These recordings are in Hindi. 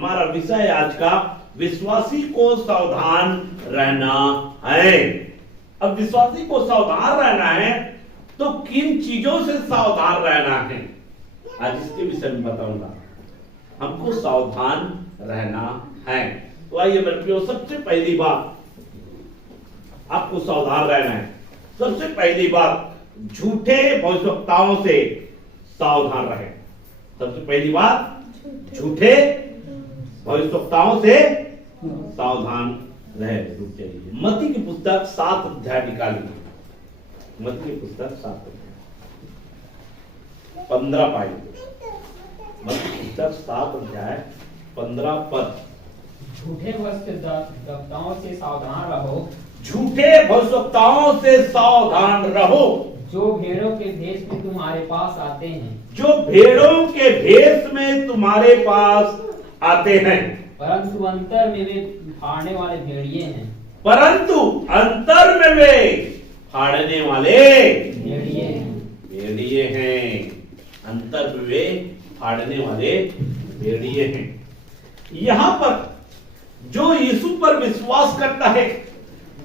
हमारा विषय आज का विश्वासी को सावधान रहना है। अब विश्वासी को सावधान रहना है तो किन चीजों से सावधान रहना है, आज इसके विषय में बताऊंगा। हमको सावधान रहना है तो आइए मेरे प्रियो, सबसे पहली बात आपको सावधान रहना है। सबसे पहली बात, झूठे भविष्यवक्ताओं से सावधान रहे। सबसे पहली बात, झूठे भविष्यवक्ताओं से सावधान रहे। रुक जाइए, मत्ती की पुस्तक 7 अध्याय निकालिए। मत्ती की पुस्तक 7 अध्याय 15 पद। मत्ती की पुस्तक 7 अध्याय 15 पद। झूठे भविष्यवक्ताओं से सावधान रहो, झूठे भविष्यवक्ताओं से सावधान रहो, जो भेड़ों के भेष में तुम्हारे पास आते हैं, जो भेड़ों के भेष में तुम्हारे पास आते हैं, परंतु अंतर में वे फाड़ने वाले भेड़िए हैं। परंतु अंतर में वे फाड़ने वाले भेड़िए हैं। भेड़िए हैं। अंतर में वे फाड़ने वाले भेड़िए हैं। यहां पर जो यीशु पर विश्वास करता है,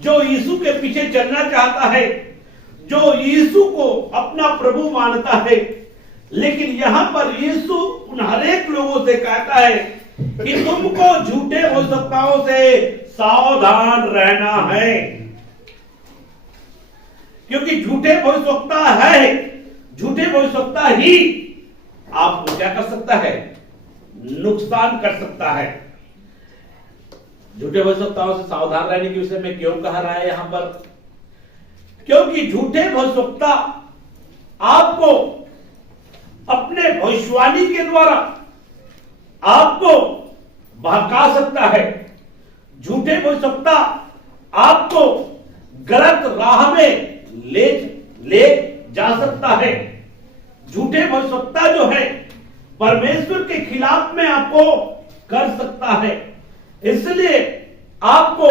जो यीशु के पीछे चलना चाहता है, जो यीशु को अपना प्रभु मानता है, लेकिन यहां पर यीशु उन हरेक लोगों से कहता है कि तुमको झूठे भविष्यवक्ताओं से सावधान रहना है, क्योंकि झूठे भविष्यवक्ता है, झूठे भविष्यवक्ता ही आपको क्या कर सकता है, नुकसान कर सकता है। झूठे भविष्यवक्ताओं से सावधान रहने के विषय में क्यों कहा रहा है यहां पर? क्योंकि झूठे भविष्यवक्ता आपको अपने भविष्यवाणी के द्वारा आपको बहका सकता है। झूठे भविष्यवक्ता आपको गलत राह में ले जा सकता है। झूठे भविष्यवक्ता जो है परमेश्वर के खिलाफ में आपको कर सकता है। इसलिए आपको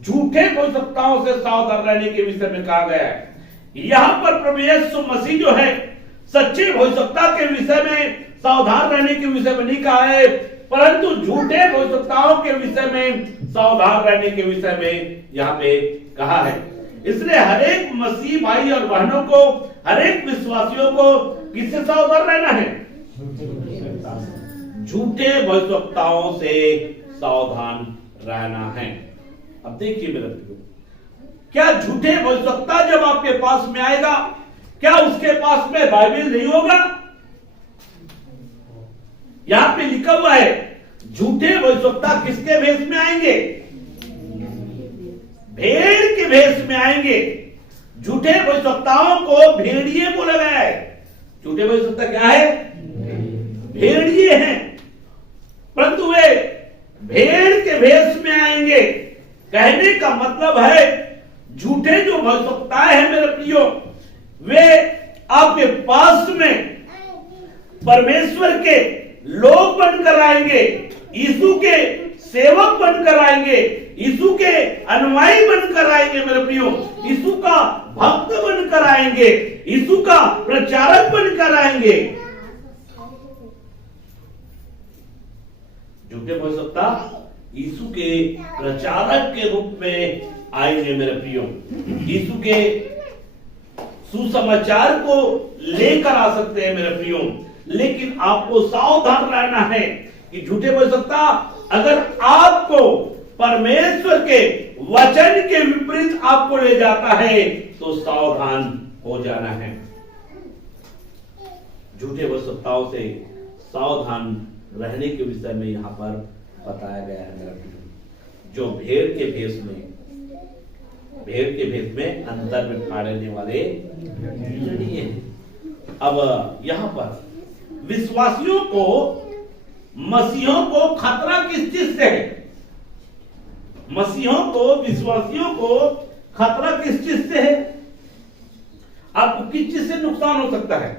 झूठे भविष्यवक्ताओं से सावधान रहने के विषय में कहा गया है। यहां पर प्रभु यीशु मसीह जो है सच्चे भविष्यवक्ता के विषय में सावधान रहने के विषय में नहीं कहा है, परंतु झूठे भविष्यवक्ताओं के विषय में सावधान रहने के विषय में यहां पे कहा है। इसलिए हरेक मसीह भाई और बहनों को, हरेक विश्वासियों को किससे सावधान रहना है? झूठे भविष्यवक्ताओं से सावधान रहना है। अब देखिए मेरे प्रियो, क्या झूठे भविष्यवक्ता जब आपके पास में आएगा, क्या उसके पास में बाइबल नहीं होगा? यहां पे लिखा हुआ है झूठे भविष्यवक्ता किसके भेष में आएंगे? भेड़ के भेष में आएंगे। झूठे भविष्यवक्ताओं को भेड़िए बोला गया है। झूठे भविष्यवक्ता क्या है? भेड़िए हैं, परंतु वे भेड़ के भेष में आएंगे। कहने का मतलब है झूठे जो भविष्यवक्ताएं हैं मेरे प्रियो, वे आपके पास में परमेश्वर के लोग बनकर आएंगे, यीशु के सेवक बनकर आएंगे, यीशु के अनुयायी बनकर आएंगे मेरे प्रियो, यीशु का भक्त बनकर आएंगे, यीशु का प्रचारक बनकर आएंगे। झूठे भविष्यवक्ता यीशु के प्रचारक के रूप में आएंगे मेरे प्रियो, यीशु के सुसमाचार को लेकर आ सकते हैं मेरे प्रियो। लेकिन आपको सावधान रहना है कि झूठे भविष्यवक्ता अगर आपको परमेश्वर के वचन के विपरीत आपको ले जाता है तो सावधान हो जाना है। झूठे भविष्यवक्ताओं से सावधान रहने के विषय में यहां पर बताया गया है मेरा प्रियो, जो भेड़ के भेष में अंतर में फाड़ने वाले भेड़िए हैं। अब यहां पर विश्वासियों को, मसीहों को खतरा किस चीज से है? मसीहों को, विश्वासियों को खतरा किस चीज से है? आपको किस चीज से नुकसान हो सकता है?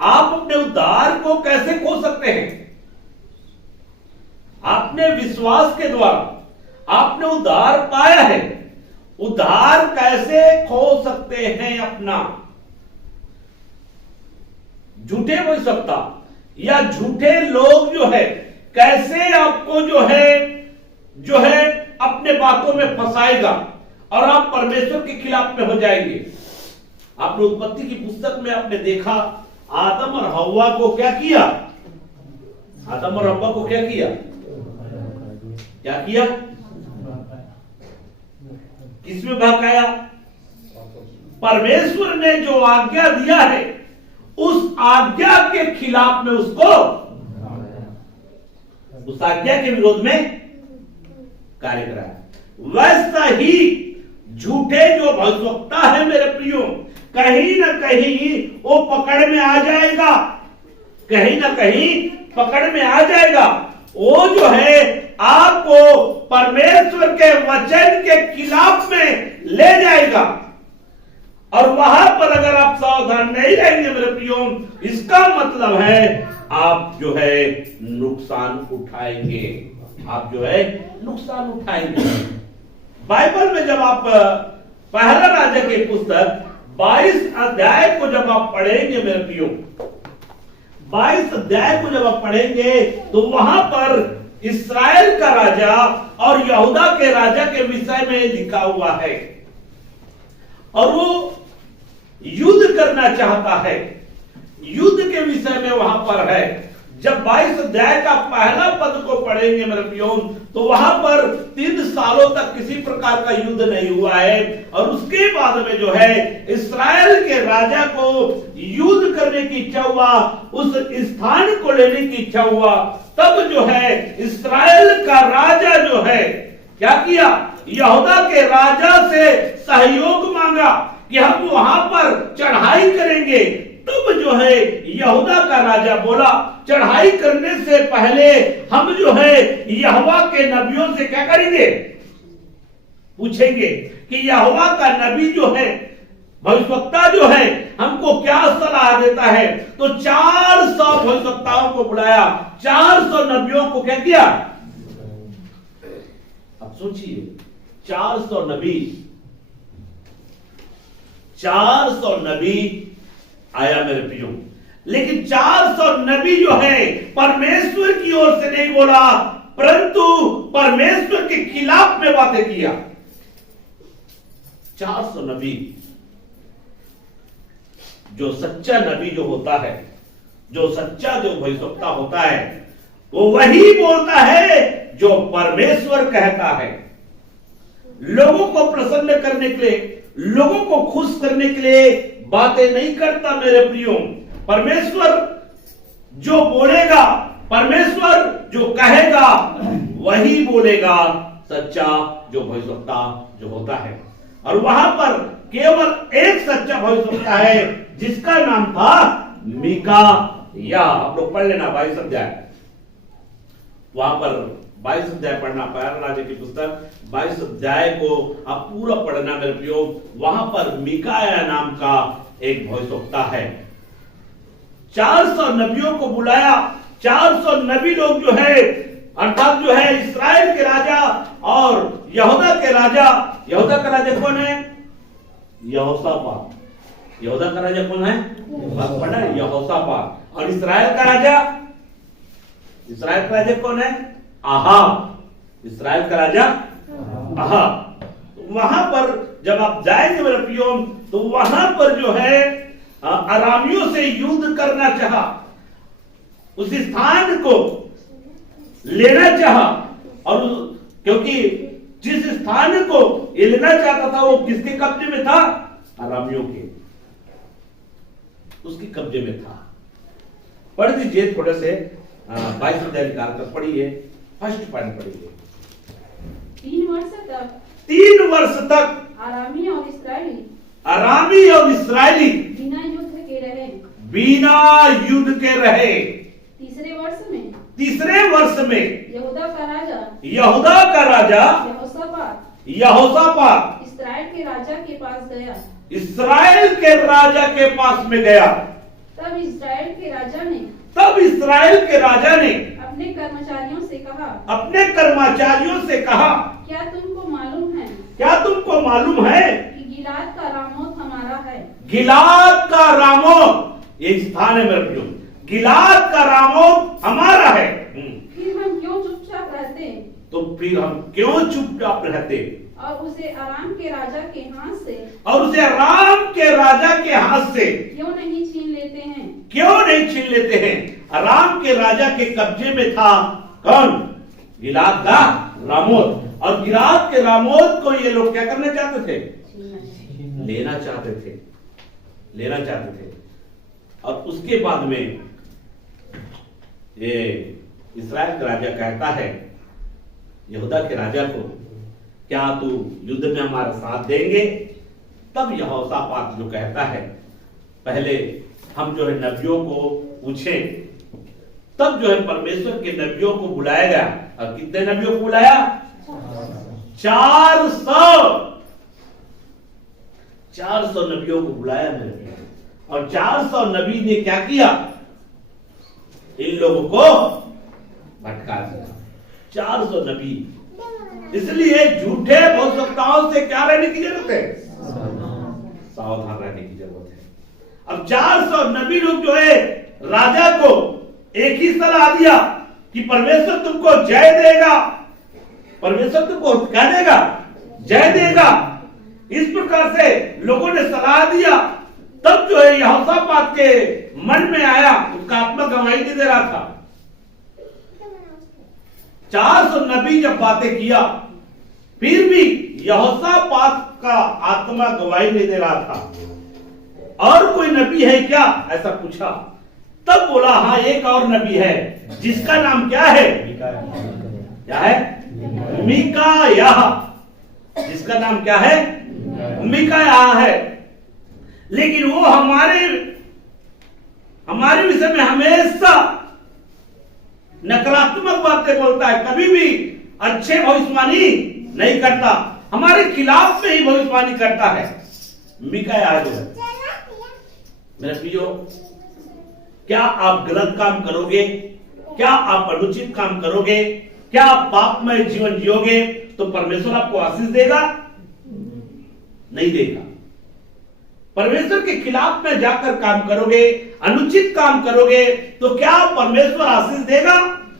आप अपने उद्धार को कैसे खो सकते हैं? आपने विश्वास के द्वारा आपने उद्धार पाया है, उद्धार कैसे खो सकते हैं अपना? झूठे भविष्यवक्ता या झूठे लोग जो है कैसे आपको जो है अपने बातों में फंसाएगा और आप परमेश्वर के खिलाफ में हो जाएंगे। आपने उत्पत्ति की पुस्तक में आपने देखा आदम और हव्वा को क्या किया? आदम और हव्वा को क्या किया? क्या किया? किसमें बहकाया? परमेश्वर ने जो आज्ञा दिया है उस आज्ञा के खिलाफ में उसको, उस आज्ञा के विरोध में कार्य कराया। वैसा ही झूठे जो भविष्यवक्ता है मेरे प्रियो, कहीं ना कहीं वो पकड़ में आ जाएगा, कहीं ना कहीं पकड़ में आ जाएगा। वो जो है आपको परमेश्वर के वचन के खिलाफ में ले जाएगा और वहां पर अगर आप सावधान नहीं रहेंगे मेरे प्रियो, इसका मतलब है आप जो है नुकसान उठाएंगे, आप जो है नुकसान उठाएंगे। बाइबल में जब आप पहला राजा की पुस्तक 22 अध्याय को जब आप पढ़ेंगे मेरे प्रियो, 22 अध्याय को जब आप पढ़ेंगे तो वहां पर इस्राएल का राजा और यहूदा के राजा के विषय में लिखा हुआ है और वो युद्ध करना चाहता है, युद्ध के विषय में वहां पर है। जब 22 अध्याय का पहला पद को पढ़ेंगे मेरे प्रियो तो वहां पर 3 सालों तक किसी प्रकार का युद्ध नहीं हुआ है और उसके बाद में जो है इस्राएल के राजा को युद्ध करने की इच्छा हुआ, उस स्थान को लेने की इच्छा हुआ। तब जो है इस्राएल का राजा जो है क्या किया? यहूदा के राजा से सहयोग मांगा कि हम वहां पर चढ़ाई करेंगे। तब जो है यहूदा का राजा बोला चढ़ाई करने से पहले हम जो है यहोवा के नबियों से क्या करेंगे? पूछेंगे कि यहोवा का नबी जो है, भविष्यवक्ता जो है, हमको क्या सलाह देता है। तो 400 भविष्यवक्ताओं को बुलाया, 400 नबियों को क्या किया? अब सोचिए 400 नबी, 400 नबी आया मेरे प्रियो, लेकिन 400 नबी जो है परमेश्वर की ओर से नहीं बोला परंतु परमेश्वर के खिलाफ में बातें किया। 400 नबी, जो सच्चा नबी जो होता है, जो सच्चा जो भविष्यवक्ता होता है, वो वही बोलता है जो परमेश्वर कहता है। लोगों को प्रसन्न करने के लिए, लोगों को खुश करने के लिए बातें नहीं करता मेरे प्रियो। परमेश्वर जो बोलेगा, परमेश्वर जो कहेगा वही बोलेगा, सच्चा जो भविष्यवक्ता जो होता है। और वहां पर केवल एक सच्चा भविष्यवक्ता है जिसका नाम था मीका। या आप लोग पढ़ लेना 22 अध्याय, वहां पर 22 अध्याय पढ़ना, पहला राजा की पुस्तक 22 अध्याय को आप पूरा पढ़ना मेरे प्रियो। वहां पर मीकाया नाम का एक भविष्यवक्ता है। 400 नबियों को बुलाया, 400 नबी लोग जो है अर्थात जो है इस्राएल के राजा और यहूदा के राजा। यहूदा का राजा कौन है? यहोशापात। यहूदा का राजा कौन है? पढ़ा यहोशापात। और इस्राएल का राजा, इस्राएल का राजा कौन है? आहाब। इस्राएल का राजा आहाब। वहां पर जब आप जाएंगे मेरे प्रियो तो वहां पर जो है अरामियों से युद्ध करना चाहा, उस स्थान को लेना चाहा। और क्योंकि जिस स्थान को ये लेना चाहता था वो किसके कब्जे में था? अरामियों के, उसके कब्जे में था। पढ़ दीजिए थोड़े से 22 अध्याय निकाल कर पढ़िए, फर्स्ट पॉइंट पढ़िए। 3 वर्ष तक आरामी और इस्राएली बिना युद्ध के रहे। बिना युद्ध के रहे। तीसरे वर्ष में यहूदा का राजा यहोशापात इस्राएल के राजा के पास गया। इस्राएल के राजा के पास में गया। तब इस्राएल के राजा ने अपने कर्मचारियों से कहा, क्या तुमको मालूम है कि गिलाद का रामोत हमारा है। गिलाद का रामोत, ये स्थान है मेरे प्रियो, गिलाद का रामोत हमारा है। फिर हम चुपचाप रहते तो फिर हम क्यों चुपचाप रहते और उसे आराम के राजा के हाथ से क्यों नहीं छीन लेते हैं? क्यों नहीं छीन लेते हैं? अराम के राजा के कब्जे में था कौन? गिलाद का रामोत। और गिलाद के रामोत को ये लोग क्या करना चाहते थे? लेना चाहते थे। और उसके बाद में ये इस्राएल का राजा कहता है यहूदा के राजा को, क्या तू युद्ध में हमारा साथ देंगे? तब यहोशापात जो कहता है पहले हम जो है नबियों को पूछें। तब जो है परमेश्वर के नबियों को बुलाया गया। और कितने नबियों को बुलाया? 400 नबियों को बुलाया मैंने। और 400 नबी ने क्या किया? इन लोगों को भटका दिया। 400 नबी। इसलिए झूठे भविष्यवक्ताओं से क्या रहने की जरूरत है? सावधान रहने की जरूरत है। अब 400 नबी लोग जो है राजा को एक ही सलाह दिया कि परमेश्वर तुमको जय देगा, परमेश्वर तुमको क्या देगा? जय देगा। इस प्रकार से लोगों ने सलाह दिया। तब जो है यहोशापात के मन में आया, उसका आत्मा गवाही नहीं दे रहा था। 400 नबी जब बातें किया फिर भी यहोशापात का आत्मा गवाही नहीं दे रहा था। और कोई नबी है क्या? ऐसा पूछा। तब बोला हाँ एक और नबी है जिसका नाम क्या है? क्या है? मीकायाह। जिसका नाम क्या है? मीकायाह है। लेकिन वो हमारे विषय में हमेशा नकारात्मक बातें बोलता है, कभी भी अच्छे भविष्यवाणी नहीं करता, हमारे खिलाफ में ही भविष्यवाणी करता है। मीकायाह जो है मेरे प्रियो, क्या आप गलत काम करोगे? क्या आप अनुचित काम करोगे? क्या आप पापमय जीवन जियोगे तो परमेश्वर आपको आशीष देगा? नहीं देगा। परमेश्वर के खिलाफ में जाकर काम करोगे, अनुचित काम करोगे तो क्या परमेश्वर आशीष देगा?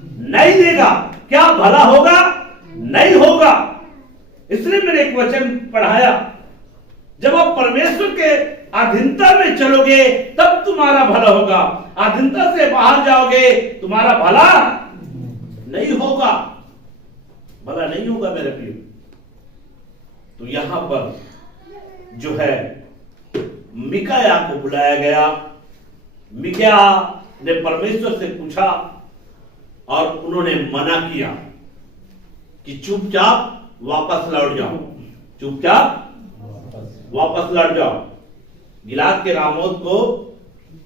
नहीं देगा। क्या भला होगा? नहीं होगा। इसलिए मैंने एक वचन पढ़ाया, जब आप परमेश्वर के अधीनता में चलोगे तब तुम्हारा भला होगा, अधीनता से बाहर जाओगे तुम्हारा भला नहीं होगा, भला नहीं होगा मेरे प्रिय। तो यहां पर जो है मीकायाह को बुलाया गया। मीकायाह ने परमेश्वर से पूछा और उन्होंने मना किया कि चुपचाप वापस लौट जाओ, चुपचाप वापस लौट जाओ, गिलाद के रामोत को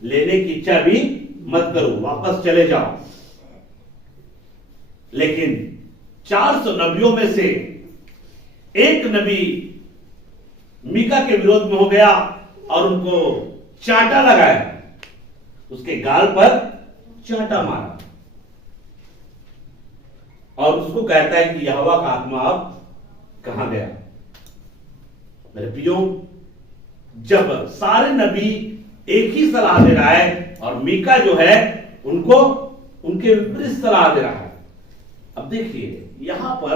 लेने की इच्छा भी मत करो, वापस चले जाओ। लेकिन 400 नबियों में से एक नबी मीका के विरोध में हो गया और उनको चांटा लगाया, उसके गाल पर चांटा मारा और उसको कहता है कि यहोवा का आत्मा अब कहां गया? मेरे प्रियो, जब सारे नबी एक ही सलाह दे रहा है और मीका जो है उनको उनके विपरीत सलाह दे रहा है। अब देखिए यहां पर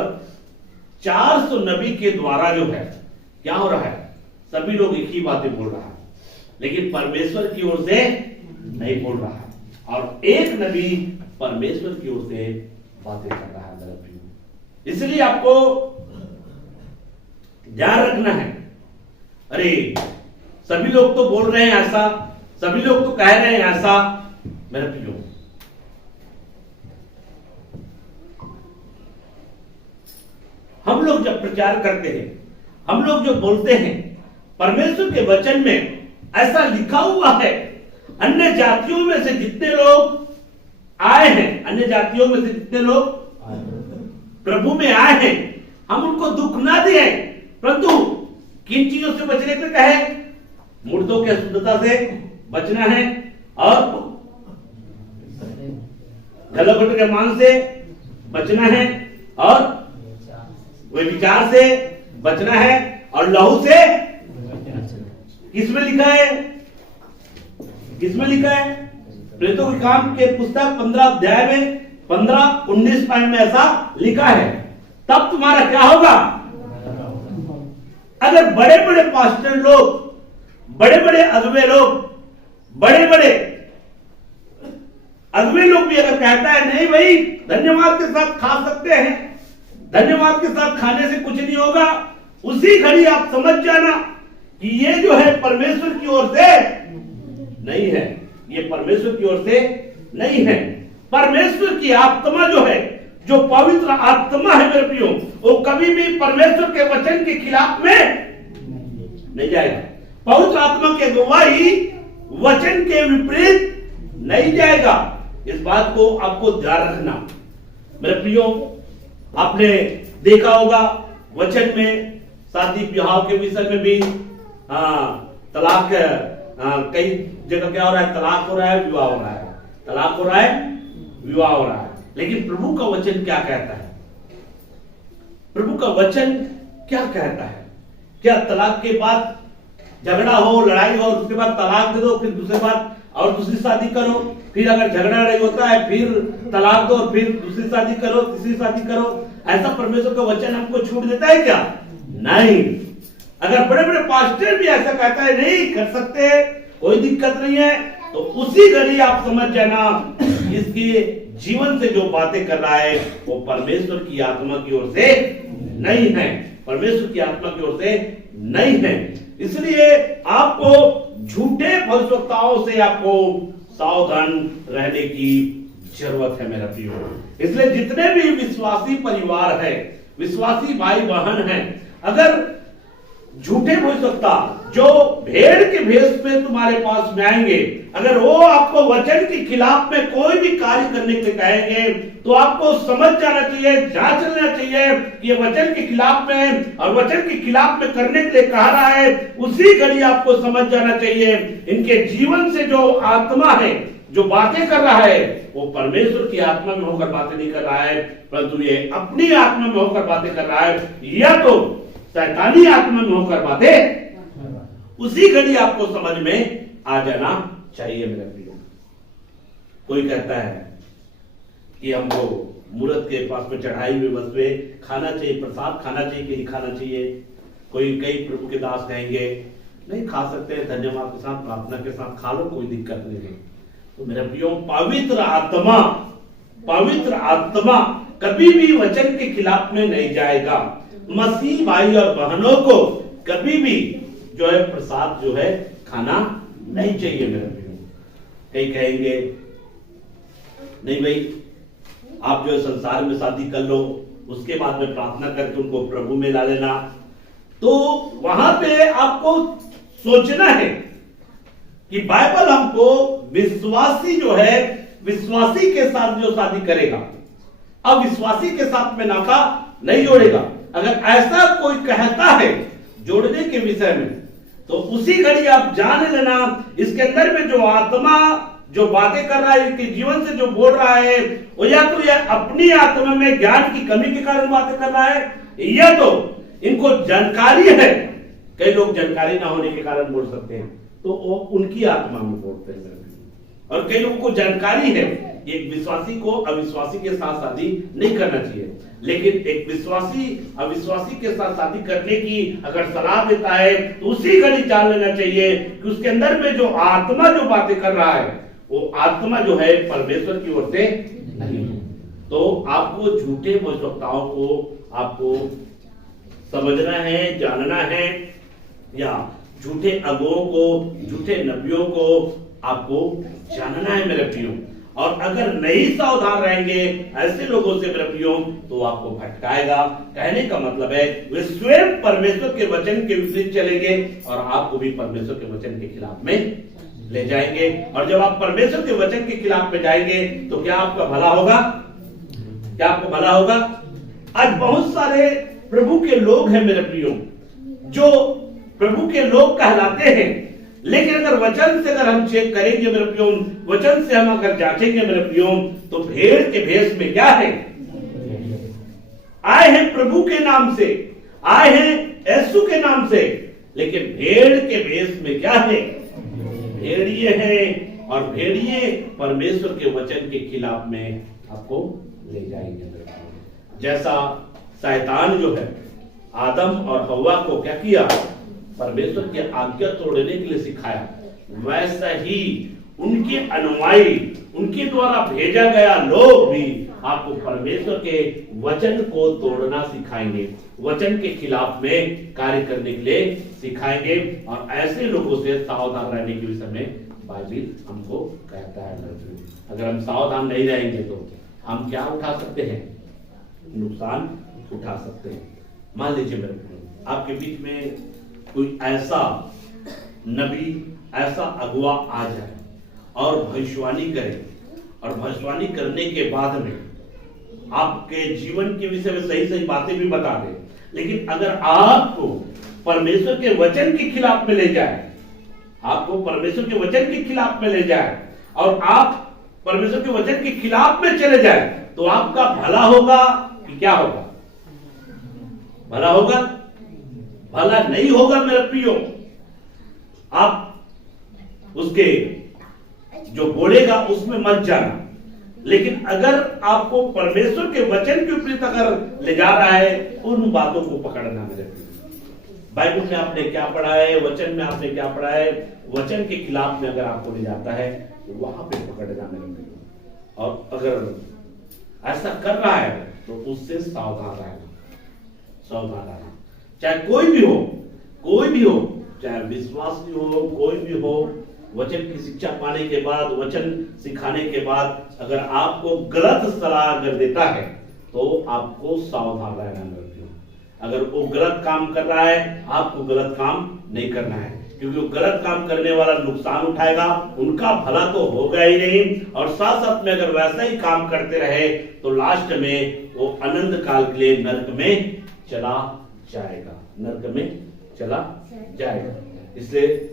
400 नबी के द्वारा जो है क्या हो रहा है? सभी लोग एक ही बातें बोल रहा है, लेकिन परमेश्वर की ओर से नहीं बोल रहा है। और एक नबी परमेश्वर की ओर से बातें कर रहा है। इसलिए आपको ध्यान रखना है। अरे सभी लोग तो बोल रहे हैं ऐसा, सभी लोग तो कह रहे हैं ऐसा। मेरे प्रियो, हम लोग जब प्रचार करते हैं, हम लोग जो बोलते हैं, परमेश्वर के वचन में ऐसा लिखा हुआ है, अन्य जातियों में से जितने लोग आए हैं, अन्य जातियों में से जितने लोग प्रभु में आए हैं, हम उनको दुख ना दें, परंतु किन चीजों से बचने को कहे? मुर्दों की अशुद्धता से बचना है और गलघोटू के मांस से बचना है और वे विचार से बचना है और लहू से। किसमें लिखा है? किसमें लिखा है? प्रेरितों के काम के पुस्तक 15 अध्याय में 15-19 में ऐसा लिखा है। तब तुम्हारा क्या होगा? अगर बड़े बड़े पास्टर लोग, बड़े बड़े अगुवे लोग, बड़े बड़े अगुवे लोग भी अगर कहता है नहीं भाई धन्यवाद के साथ खा सकते हैं, धन्यवाद के साथ खाने से कुछ नहीं होगा, उसी घड़ी आप समझ जाना कि ये जो है परमेश्वर की ओर से नहीं है, ये परमेश्वर की ओर से नहीं है। परमेश्वर की आत्मा जो है, जो पवित्र आत्मा है मेरे प्रियो, वो कभी भी परमेश्वर के वचन के खिलाफ में नहीं जाएगा। पवित्र आत्मा की अगुवाई वचन के विपरीत नहीं जाएगा। इस बात को आपको ध्यान रखना मेरे प्रियो। आपने देखा होगा वचन में शादी विवाह के विषय में भी तलाक, कई जगह क्या हो रहा है, तलाक हो रहा है, विवाह हो रहा है, तलाक हो रहा है, विवाह हो रहा है। लेकिन प्रभु का वचन क्या कहता है? प्रभु का वचन क्या कहता है? क्या तलाक के बाद झगड़ा हो, लड़ाई हो, उसके बाद तलाक दे दो, फिर दूसरे बाद और दूसरी शादी करो, फिर अगर झगड़ा नहीं होता है फिर तलाक दो, फिर दूसरी शादी करो, तीसरी शादी करो? ऐसा परमेश्वर का वचन हमको छूट देता है क्या? नहीं। अगर बड़े बड़े पास्टर भी ऐसा कहता है नहीं कर सकते, कोई दिक्कत नहीं है, तो उसी घड़ी आप समझ जाना इसके जीवन से जो बातें कर रहा है वो परमेश्वर की आत्मा की ओर से नहीं है, परमेश्वर की आत्मा की ओर से नहीं है। इसलिए आपको झूठे भविष्यवक्ताओं से आपको सावधान रहने की जरूरत है मेरा प्रियो। इसलिए जितने भी विश्वासी परिवार है, विश्वासी भाई बहन है, अगर झूठे भविष्यवक्ता जो भेड़ के भेष में तुम्हारे पास में आएंगे, अगर वो आपको वचन के खिलाफ में कोई भी कार्य करने के लिए कहेंगे, तो आपको समझ जाना चाहिए, जांच लेना चाहिए कि ये वचन के खिलाफ में और वचन के खिलाफ में करने के लिए कह रहा है। उसी घड़ी आपको समझ जाना चाहिए इनके जीवन से जो आत्मा है, जो बातें कर रहा है, वो परमेश्वर की आत्मा में होकर बातें नहीं कर रहा है, परंतु ये अपनी आत्मा में होकर बातें कर रहा है, या तो शैतानी आत्मा में होकर बातें। उसी घड़ी आपको समझ में आ जाना चाहिए मेरे प्रियो। कोई कहता है कि हमको मूर्त के पास में चढ़ाई हुई वस्तुएं खाना चाहिए, प्रसाद खाना चाहिए कि नहीं खाना चाहिए। कोई कई प्रभु के दास कहेंगे नहीं खा सकते हैं, धन्यवाद के साथ प्रार्थना के साथ खा लो, कोई दिक्कत नहीं है। तो मेरे प्रियो पवित्र आत्मा कभी भी वचन के खिलाफ में नहीं जाएगा। मसीह भाई और बहनों को कभी भी जो है प्रसाद जो है खाना नहीं चाहिए मेरे प्रियो। कई कहेंगे नहीं भाई आप जो है संसार में शादी कर लो, उसके बाद में प्रार्थना करके उनको प्रभु में ला लेना। तो वहां पे आपको सोचना है कि बाइबल हमको विश्वासी जो है, विश्वासी के साथ जो शादी करेगा, अब विश्वासी के साथ में नाता नहीं जोड़ेगा। अगर ऐसा कोई कहता है जोड़ने के विषय में, तो उसी घड़ी आप जान लेना इसके अंदर में जो आत्मा जो बातें कर रहा है, इनके जीवन से जो बोल रहा है, वो या तो यह अपनी आत्मा में ज्ञान की कमी के कारण बातें कर रहा है, या तो इनको जानकारी है। कई लोग जानकारी ना होने के कारण बोल सकते हैं, तो वो उनकी आत्मा में बोलते हैं। और कई लोगों को जानकारी है, एक विश्वासी को अविश्वासी के साथ शादी नहीं करना चाहिए, लेकिन एक विश्वासी अविश्वासी के साथ शादी करने की अगर सलाह देता है, तो उसी घड़ी जान लेना चाहिए कि उसके अंदर में जो आत्मा जो बातें कर रहा है, वो आत्मा जो है परमेश्वर की ओर से नहीं। तो आपको झूठे भविष्यवक्ताओं को आपको समझना है, जानना है, या झूठे अगुओं को, झूठे नबियों को आपको जानना है मेरे प्रियो। और अगर नहीं सावधान रहेंगे ऐसे लोगों से मेरे प्रियो, तो आपको भटकाएगा। कहने का मतलब है वे स्वयं परमेश्वर के वचन के विपरीत चलेंगे और आपको भी परमेश्वर के वचन के खिलाफ में ले जाएंगे। और जब आप परमेश्वर के वचन के खिलाफ में जाएंगे, तो क्या आपका भला होगा? क्या आपको भला होगा? आज बहुत सारे प्रभु के लोग हैं मेरे प्रियो, जो प्रभु के लोग कहलाते हैं, लेकिन अगर वचन से अगर हम चेक करेंगे मेरे प्रियो, वचन से हम अगर जांचेंगे मेरे प्रियो, तो भेड़ के भेष में क्या है? आए हैं प्रभु के नाम से, आए हैं यीशु के नाम से, लेकिन भेड़ के भेष में क्या है? भेड़िए हैं। और भेड़िए परमेश्वर के वचन के खिलाफ में आपको ले जाएंगे मेरे भाइयों। जैसा शैतान जो है आदम और हव्वा को क्या किया, परमेश्वर की आज्ञा तोड़ने के लिए सिखाया, वैसा ही उनके अनुयायी, उनके द्वारा भेजा गया लोग भी आपको परमेश्वर के वचन को तोड़ना सिखाएंगे, वचन के खिलाफ में कार्य करने के लिए सिखाएंगे। और ऐसे लोगों से सावधान रहने के विषय में बाइबिल हमको कहता है। अगर हम सावधान नहीं रहेंगे तो हम क्या उठा सकते हैं, नुकसान उठा सकते हैं। मान लीजिए मेरे भाई, आपके बीच में कोई ऐसा नबी, ऐसा अगुआ आ जाए और भविष्यवाणी करे, और भविष्यवाणी करने के बाद में आपके जीवन के विषय में सही सही बातें भी बता दे, लेकिन अगर आपको परमेश्वर के वचन के खिलाफ में ले जाए, आपको परमेश्वर के वचन के खिलाफ में ले जाए और आप परमेश्वर के वचन के खिलाफ में चले जाए, तो आपका भला होगा कि क्या होगा? भला होगा? भला नहीं होगा मेरे प्रियो। आप उसके जो बोलेगा उसमें मत जाना, लेकिन अगर आपको परमेश्वर के वचन के विपरीत अगर ले जा रहा है, उन बातों को पकड़ना मेरे प्रियो। बाइबल में आपने क्या पढ़ा है, वचन में आपने क्या पढ़ा है, वचन के खिलाफ में अगर आपको ले जाता है तो वहां पे पकड़ना मेरे प्रियो। और अगर ऐसा कर रहा है तो उससे सावधान रहना, सावधान रहना। चाहे कोई भी हो, कोई भी हो, चाहे विश्वासी हो, कोई भी हो, वचन की शिक्षा पाने के बाद, वचन सिखाने के बाद अगर आपको गलत सलाह अगर देता है तो आपको सावधान रहना मेरे प्रियो। अगर वो गलत काम कर रहा है, आपको गलत काम नहीं करना है, क्योंकि वो गलत काम करने वाला नुकसान उठाएगा, उनका भला तो होगा ही नहीं, और साथ साथ में अगर वैसा ही काम करते रहे तो लास्ट में वो अनंत काल के लिए नरक में चला जाएगा, नरक में चला जाएगा। इसलिए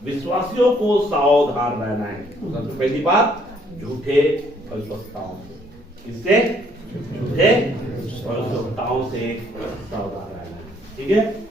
विश्वासियों को सावधान रहना है। सबसे पहली बात, झूठे भविष्यवक्ताओं से, इससे झूठे भविष्यवक्ताओं से सावधान रहना है। ठीक है।